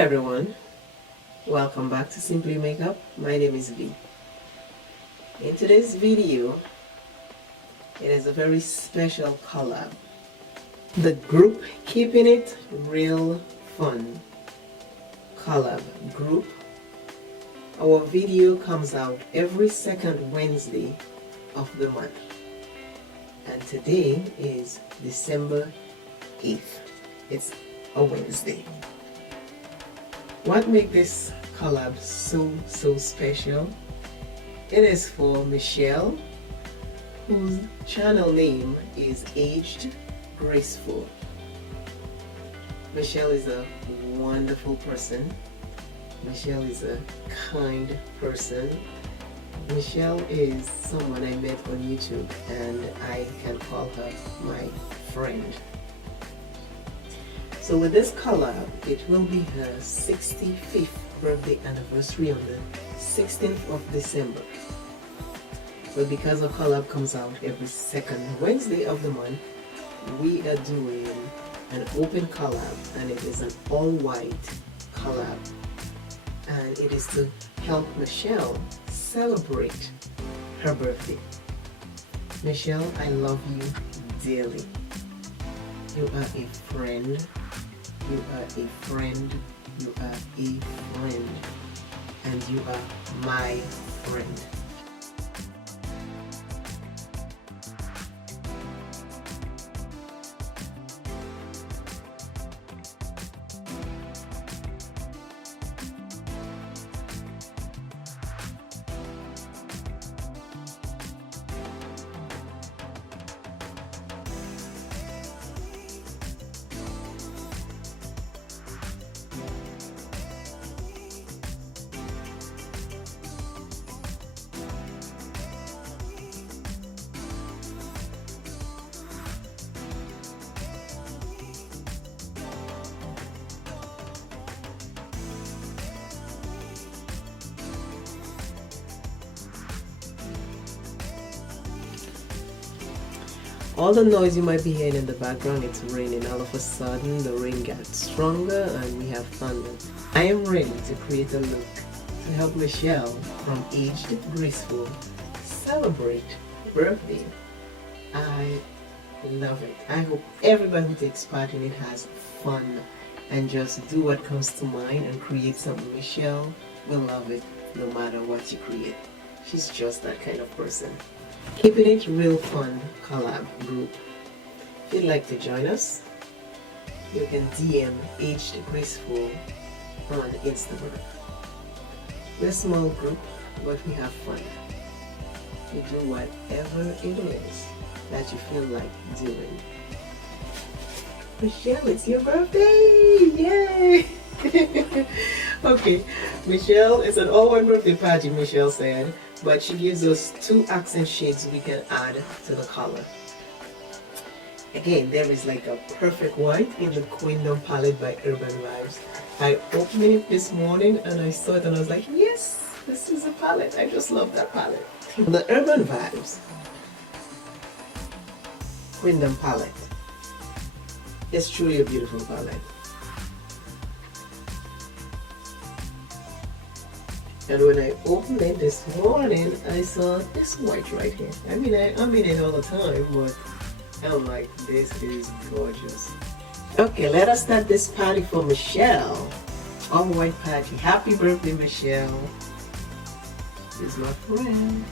everyone, welcome back to Simply Makeup. My name is V. In today's video, it is a very special collab. The group Keeping It Real Fun collab group. Our video comes out every second Wednesday of the month. And today is December 8th. It's a Wednesday. What makes this collab so special? It is for Michelle, whose channel name is Aged Graceful. Michelle is a wonderful person. Michelle is a kind person. Michelle is someone I met on YouTube, and I can call her my friend. So with this collab, it will be her 65th birthday anniversary on the 16th of December. But because the collab comes out every second Wednesday of the month, we are doing an open collab, and it is an all-white collab. And it is to help Michelle celebrate her birthday. Michelle, I love you dearly. You are a friend. You are a friend. You are a friend. And you are my friend. All the noise you might be hearing in the background, it's raining. All of a sudden, the rain got stronger and we have thunder. I am ready to create a look to help Michelle from Aged Graceful celebrate her birthday. I love it. I hope everybody who takes part in it has fun and just do what comes to mind and create something. Michelle will love it no matter what you create. She's just that kind of person. Keeping It Real Fun collab group. If you'd like to join us, you can DM Aged Graceful on Instagram. We're a small group, but we have fun. We do whatever it is that you feel like doing. Michelle, it's your birthday! Yay! Okay, Michelle, it's an all-white birthday party, Michelle said, but she gives us 2 accent shades we can add to the color. Again, there is like a perfect white in the Queendom palette by Urban Vibes. I opened it this morning and I saw it and I was like, yes, this is a palette. I just love that palette. The Urban Vibes Queendom palette is truly a beautiful palette. And when I opened it this morning, I saw this white right here. I mean it all the time, but I'm like, this is gorgeous. Okay, let us start this party for Michelle. All white party. Happy birthday, Michelle. This is my friend.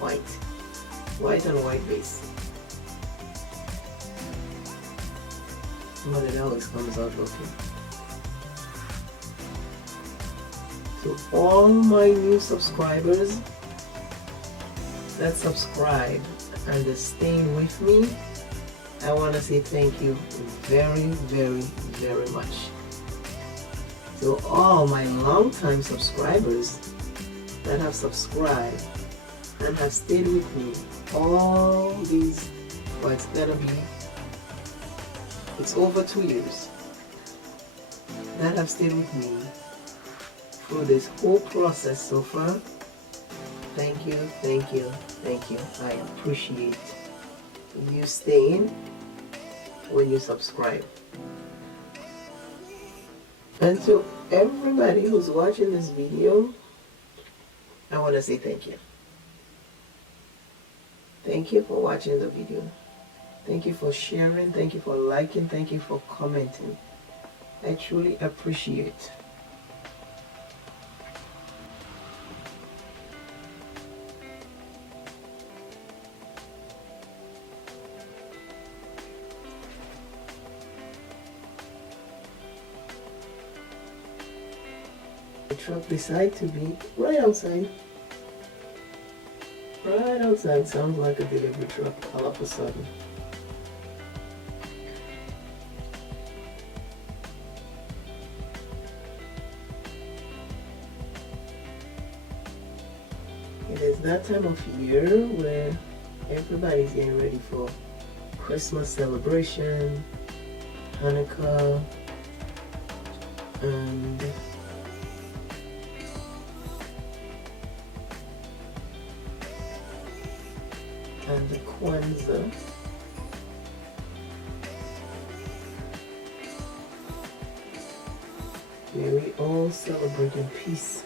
White. White on white base. But it always comes out okay. To all my new subscribers that subscribe and are staying with me, I want to say thank you very, very, very much. To all my longtime subscribers that have subscribed and have stayed with me all these, well, it's over 2 years, that have stayed with me through this whole process so far. Thank you, thank you, thank you. I appreciate you staying when you subscribe. And to everybody who's watching this video, I want to say thank you. Thank you for watching the video. Thank you for sharing. Thank you for liking. Thank you for commenting. I truly appreciate. The truck decided to be right outside. Right outside. Sounds like a delivery truck all of a sudden. It is that time of year where everybody's getting ready for Christmas celebration, Hanukkah, and the Kwanzaa. May we all celebrate in peace.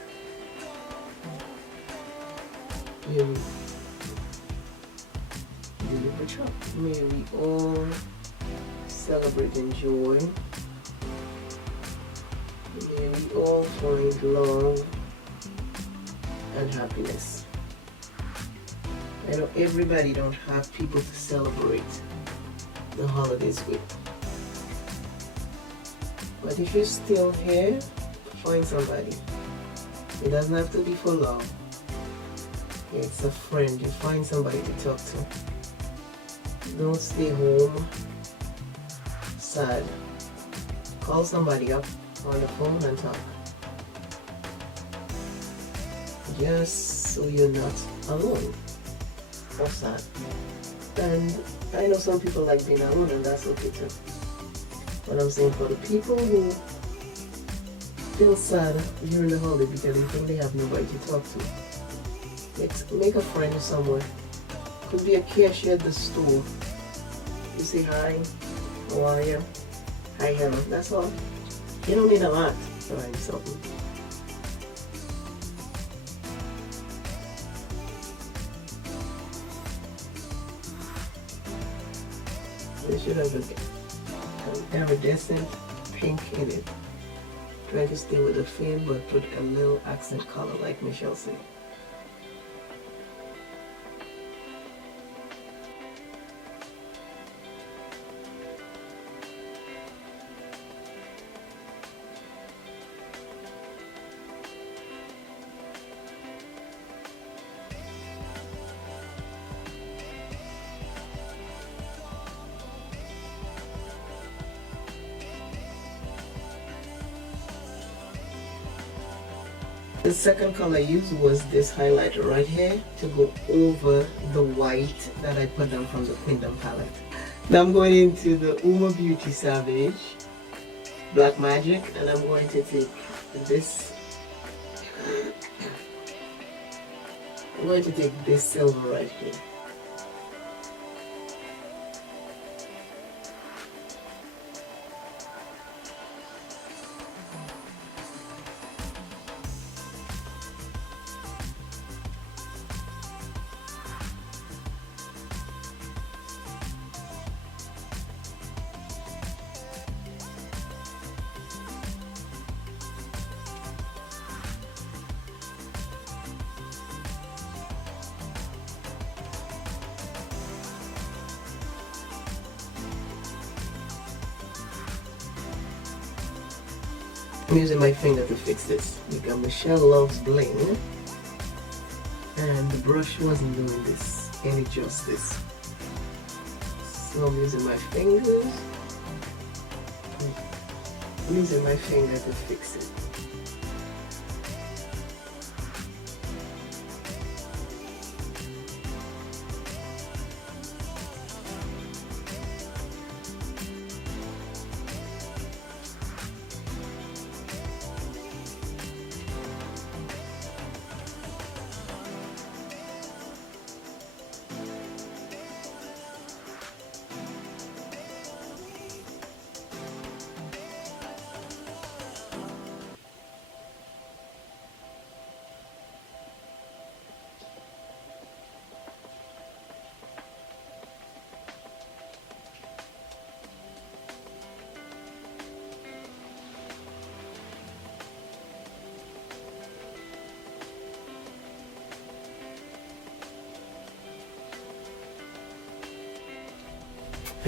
May we all celebrate in joy. May we all find love and happiness. I know everybody don't have people to celebrate the holidays with. But if you're still here, find somebody. It doesn't have to be for love. It's a friend. You find somebody to talk to. Don't stay home sad. Call somebody up on the phone and talk. Just so you're not alone or sad. And I know some people like being alone, and that's okay too. But I'm saying for the people who feel sad during the holiday because they think they have nobody to talk to, make a friend somewhere. Could be a cashier at the store. You say hi, how are you? Hi, hello. That's all. You don't need a lot to find something. They should have an iridescent pink in it. Try to stay with the theme, but put a little accent color like Michelle said. The second color I used was this highlighter right here to go over the white that I put down from the Kingdom palette. Now I'm going into the Uma Beauty Savage Black Magic, and I'm going to take this. I'm going to take this silver right here. I'm using my finger to fix this because Michelle loves bling and the brush wasn't doing this any justice. So I'm using my fingers. I'm using my finger to fix it.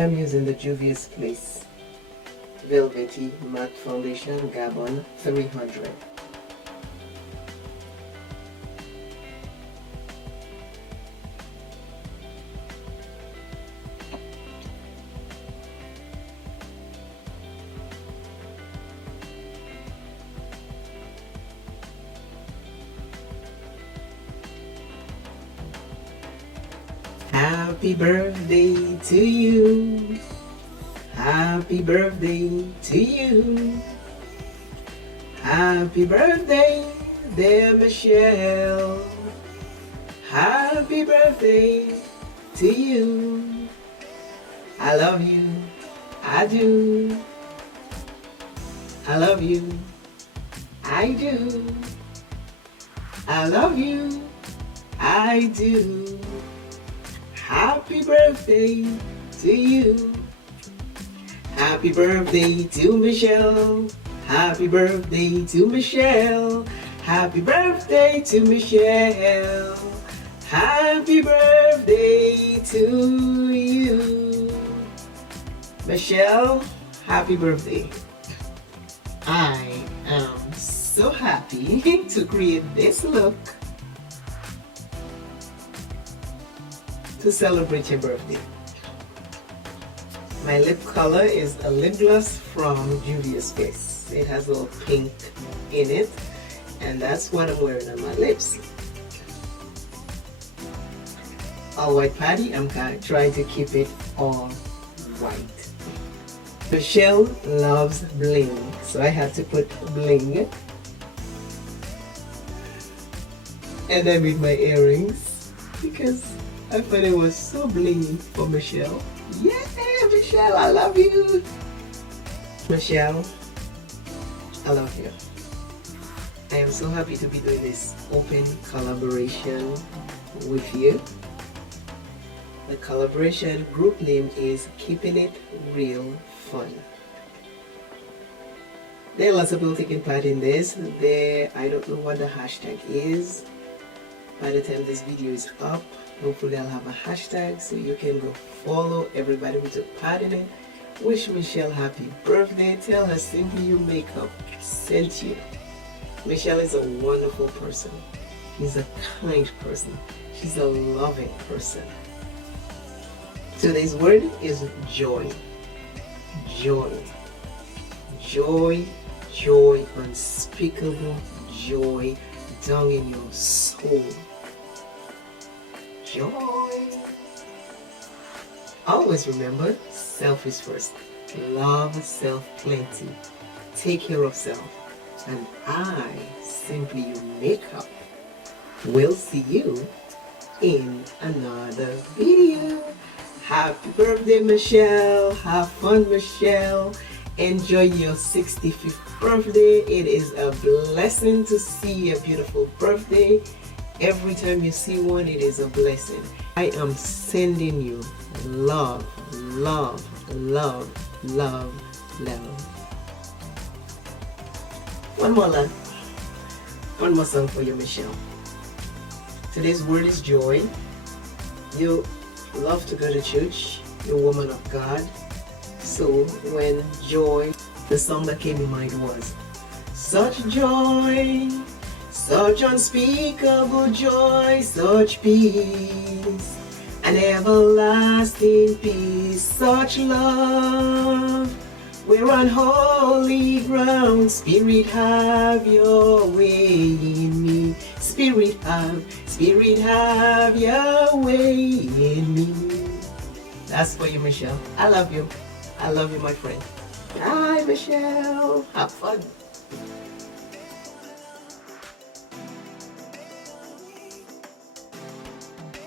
I'm using the JUVIA'S Velvety Matte Foundation Gabon 300. Happy birthday to you. Happy birthday to you. Happy birthday, dear Michelle. Happy birthday to you. I love you. I do. I love you. I do. I love you. I do. Happy birthday to you. Happy birthday to Michelle. Happy birthday to Michelle. Happy birthday to Michelle. Happy birthday to you. Michelle, happy birthday. I am so happy to create this look to celebrate your birthday. My lip color is a lip gloss from JUVIA'S. It has a little pink in it, and that's what I'm wearing on my lips. All white patty, I'm trying to keep it all white. Michelle loves bling, so I had to put bling. And I made my earrings because I thought it was so blingy for Michelle. Yeah, Michelle, I love you. Michelle, I love you. I am so happy to be doing this open collaboration with you. The collaboration group name is Keeping It Real Fun. There are lots of people taking part in this. I don't know what the hashtag is. By the time this video is up, hopefully I'll have a hashtag so you can go follow everybody who took part in it. Wish Michelle happy birthday. Tell her Simply You Makeup sent you. Michelle is a wonderful person. She's a kind person. She's a loving person. Today's word is joy. Joy. Joy. Joy. Unspeakable joy down in your soul. Joy. Always remember, self is first. Love self plenty. Take care of self. And I, Simply You Makeup, will see you in another video. Happy birthday, Michelle. Have fun, Michelle. Enjoy your 65th birthday. It is a blessing to see a beautiful birthday. Every time you see one, it is a blessing. I am sending you love, love, love, love, love. One more love. One more song for you, Michelle. Today's word is joy. You love to go to church. You're a woman of God. So when joy, the song that came in mind was such joy, such unspeakable joy, such peace, an everlasting peace, such love. We're on holy ground. Spirit, have your way in me. Spirit, have your way in me. That's for you, Michelle. I love you. I love you, my friend. Bye, Michelle. Have fun.